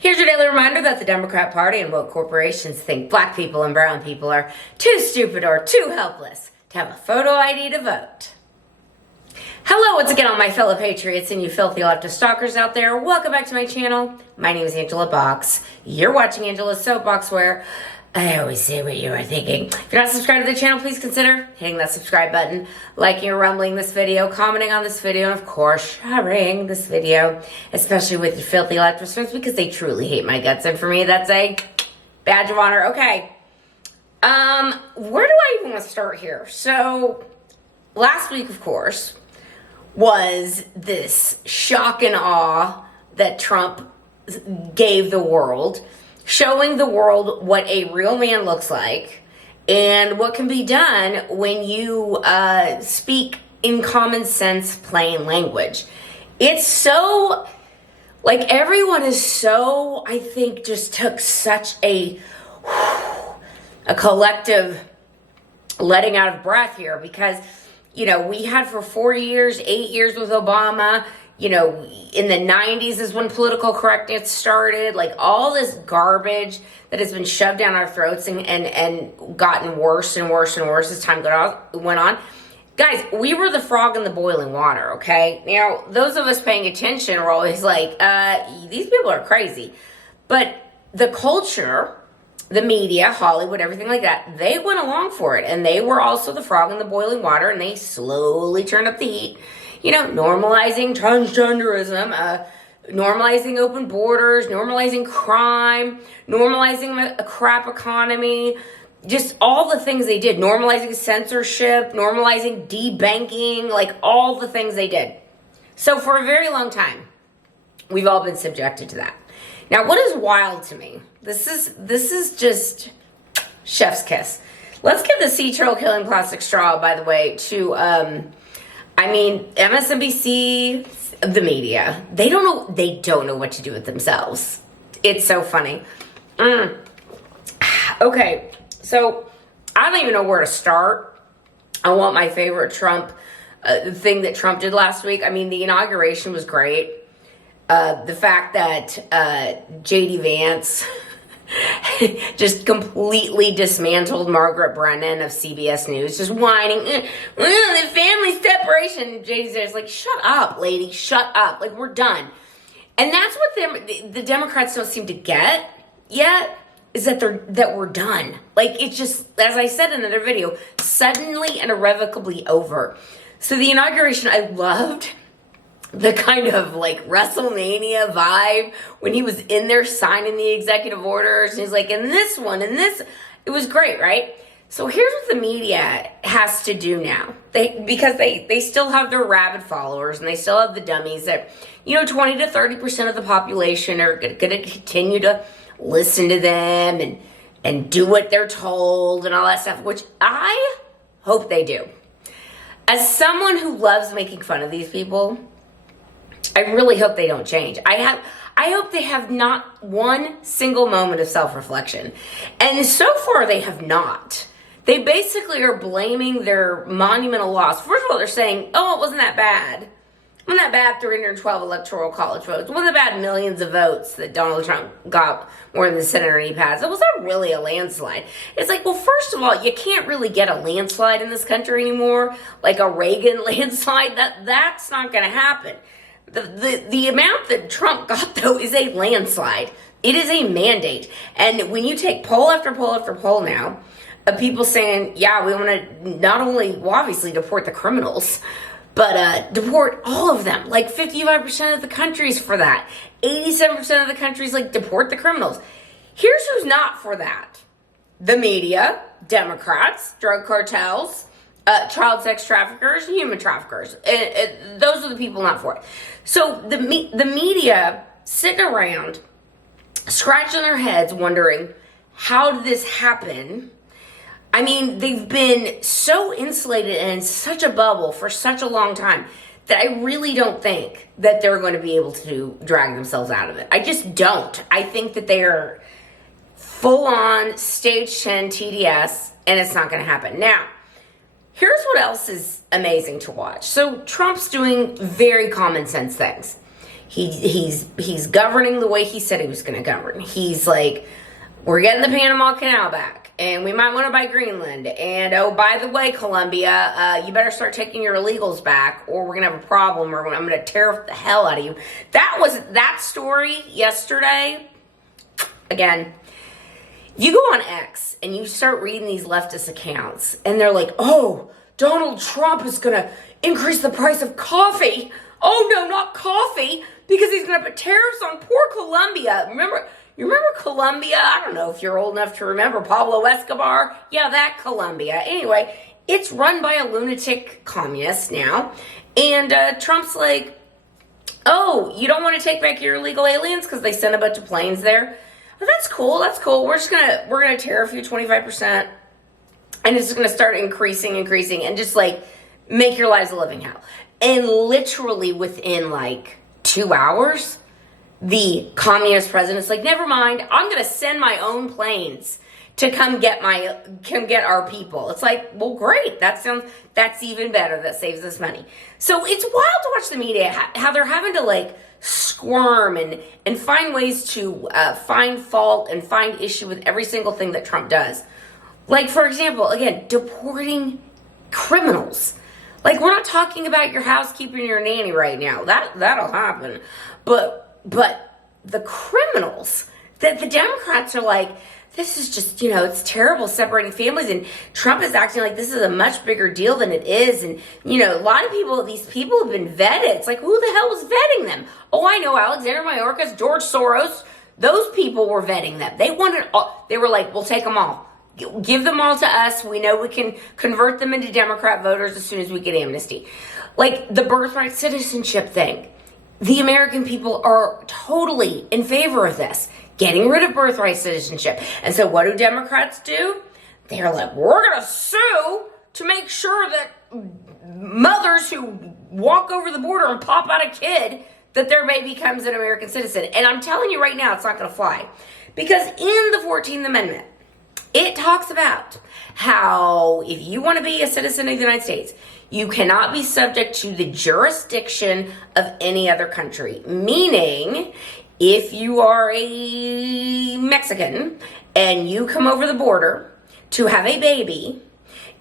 Here's your daily reminder that the Democrat Party and woke corporations think black people and brown people are too stupid or too helpless to have a photo ID to vote. Hello once again, all my fellow patriots and you filthy leftist stalkers out there. Welcome back to my channel. My name is Angela Box. You're watching Angela's Soapbox, where I always say what you are thinking. If you're not subscribed to the channel, please consider hitting that subscribe button, liking or rumbling this video, commenting on this video, and of course, sharing this video, especially with your filthy leftist friends, because they truly hate my guts. And for me, that's a badge of honor. Okay. Where do I even want to start here? So, last week, of course, was this shock and awe that Trump gave the world, showing the world what a real man looks like and what can be done when you speak in common sense, plain language. It's so, like, everyone is so, I think, just took such a collective letting out of breath here because, you know, we had for 4 years, 8 years with Obama. You know, in the 90s is when political correctness started. Like, all this garbage that has been shoved down our throats and gotten worse and worse and worse as time went on. Guys, we were the frog in the boiling water, okay? Now, those of us paying attention were always like, these people are crazy. But the culture, the media, Hollywood, everything like that, they went along for it. And they were also the frog in the boiling water, and they slowly turned up the heat. You know, normalizing transgenderism, normalizing open borders, normalizing crime, normalizing a crap economy, just all the things they did, normalizing censorship, normalizing debanking, like all the things they did. So for a very long time, we've all been subjected to that. Now, what is wild to me, this is just chef's kiss. Let's give the sea turtle killing plastic straw, by the way, to, MSNBC, the media, they don't know what to do with themselves. It's so funny. Okay, so I don't even know where to start. I want my favorite Trump thing that Trump did last week. I mean, the inauguration was great. The fact that J.D. Vance just completely dismantled Margaret Brennan of CBS News, just whining, the family separation. JD's there, like, shut up, lady, shut up. Like, we're done. And that's what the Democrats don't seem to get yet, is that we're done. Like, it's just, as I said in another video, suddenly and irrevocably over. So the inauguration, I loved the kind of like WrestleMania vibe when he was in there signing the executive orders. And he's like, and this one, and this, it was great, right? So here's what the media has to do now. Because they still have their rabid followers and they still have the dummies that, 20 to 30% of the population are going to continue to listen to them and do what they're told and all that stuff, which I hope they do. As someone who loves making fun of these people, I really hope they don't change. I hope they have not one single moment of self-reflection. And so far, they have not. They basically are blaming their monumental loss. First of all, they're saying, oh, it wasn't that bad. It wasn't that bad, 312 electoral college votes. It wasn't that bad, millions of votes that Donald Trump got more than the senator he passed. It wasn't really a landslide. It's like, well, first of all, you can't really get a landslide in this country anymore. Like a Reagan landslide, that's not going to happen. The amount that Trump got, though, is a landslide. It is a mandate. And when you take poll after poll after poll now of people saying, yeah, we want to not only, well, obviously deport the criminals, but deport all of them. Like 55% of the country's for that. 87% of the country's like, deport the criminals. Here's who's not for that. The media, Democrats, drug cartels, child sex traffickers, human traffickers. Those are the people not for it. So the media sitting around, scratching their heads, wondering, how did this happen? I mean, they've been so insulated and in such a bubble for such a long time that I really don't think that they're going to be able to drag themselves out of it. I just don't. I think that they are full-on stage 10 TDS, and it's not going to happen. Now, here's what else is amazing to watch. So Trump's doing very common sense things. He's governing the way he said he was going to govern. He's like, we're getting the Panama Canal back, and we might want to buy Greenland. And oh, by the way, Colombia, you better start taking your illegals back, or we're gonna have a problem, or I'm gonna tear the hell out of you. That story yesterday. Again, you go on X and you start reading these leftist accounts, and they're like, oh, Donald Trump is gonna increase the price of coffee. Oh no, not coffee, because he's gonna put tariffs on poor Colombia. You remember Colombia? I don't know if you're old enough to remember Pablo Escobar. Yeah, that Colombia. Anyway, it's run by a lunatic communist now. And Trump's like, oh, you don't want to take back your illegal aliens because they sent a bunch of planes there? Well, that's cool. That's cool. We're gonna tariff you 25%. And it's just gonna start increasing, and just like make your lives a living hell. And literally within like 2 hours, the communist president's like, never mind, I'm going to send my own planes to come get our people. It's like, well, great. That's even better. That saves us money. So it's wild to watch the media, how they're having to like squirm and find ways to find fault and find issue with every single thing that Trump does. Like, for example, again, deporting criminals. Like, we're not talking about your housekeeper and your nanny right now. That'll happen. But the criminals, that the Democrats are like, this is just, it's terrible separating families, and Trump is acting like this is a much bigger deal than it is. And, a lot of these people have been vetted. It's like, who the hell was vetting them? Oh, I know, Alexander Mayorkas, George Soros, those people were vetting them. They were like, we'll take them all. Give them all to us. We know we can convert them into Democrat voters as soon as we get amnesty. Like the birthright citizenship thing. The American people are totally in favor of this, getting rid of birthright citizenship. And so what do Democrats do? They're like, we're going to sue to make sure that mothers who walk over the border and pop out a kid, that their baby becomes an American citizen. And I'm telling you right now, it's not going to fly. Because in the 14th Amendment, it talks about how if you want to be a citizen of the United States, you cannot be subject to the jurisdiction of any other country. Meaning, if you are a Mexican and you come over the border to have a baby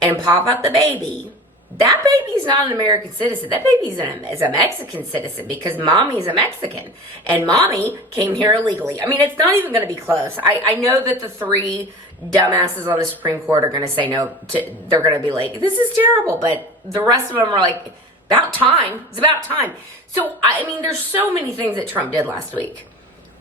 and pop out the baby, that baby's not an American citizen. That baby's is a Mexican citizen because mommy's a Mexican and mommy came here illegally. I mean, it's not even going to be close. I know that the three dumbasses on the Supreme Court are going to say no. They're going to be like, this is terrible. But the rest of them are like, about time. It's about time. So, I mean, there's so many things that Trump did last week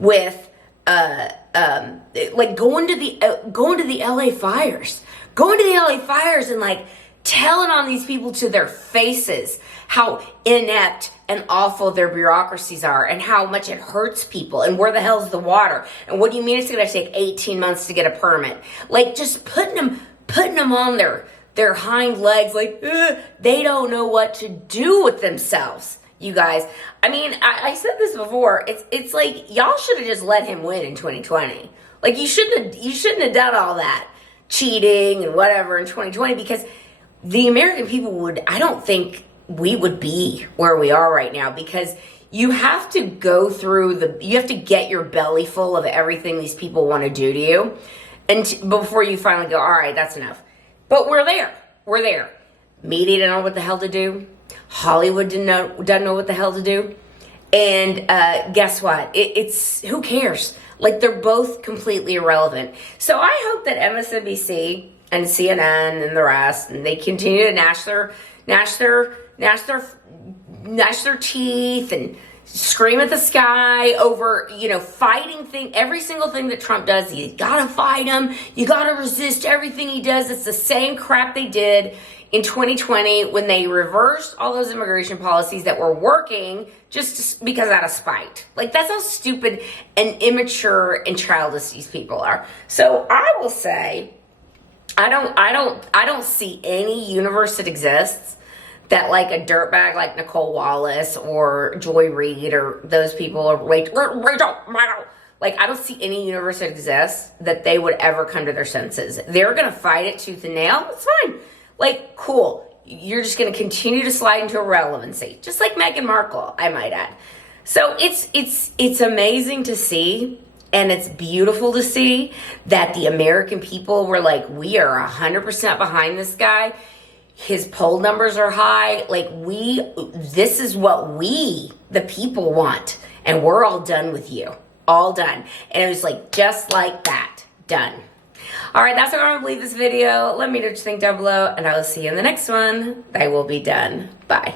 with like going to the LA fires. Going to the LA fires and like telling on these people to their faces how inept and awful their bureaucracies are and how much it hurts people and where the hell's the water and what do you mean it's going to take 18 months to get a permit. Like just putting them on their hind legs like they don't know what to do with themselves, you guys. I mean, I said this before. It's like y'all should have just let him win in 2020. Like you shouldn't have done all that cheating and whatever in 2020 because the American people I don't think we would be where we are right now because you have to go through you have to get your belly full of everything these people want to do to you and before you finally go, all right, that's enough. But we're there. Media didn't know what the hell to do. Hollywood doesn't know what the hell to do. And guess what? It's who cares? Like they're both completely irrelevant. So I hope that MSNBC and CNN and the rest, and they continue to gnash their teeth and scream at the sky over, fighting every single thing that Trump does. You gotta fight him. You gotta resist everything he does. It's the same crap they did in 2020 when they reversed all those immigration policies that were working just because out of spite. Like that's how stupid and immature and childish these people are. So I will say, I don't see any universe that exists that like a dirtbag like Nicole Wallace or Joy Reid or those people or Rachel, like I don't see any universe that exists that they would ever come to their senses. They're going to fight it tooth and nail. It's fine. Like, cool. You're just going to continue to slide into irrelevancy. Just like Meghan Markle, I might add. So it's amazing to see, and it's beautiful to see that the American people were like, we are 100% behind this guy. His poll numbers are high. Like, this is what we, the people, want. And we're all done with you. All done. And it was like, just like that. Done. All right, that's where I'm going to leave this video. Let me know what you think down below, and I will see you in the next one. I will be done. Bye.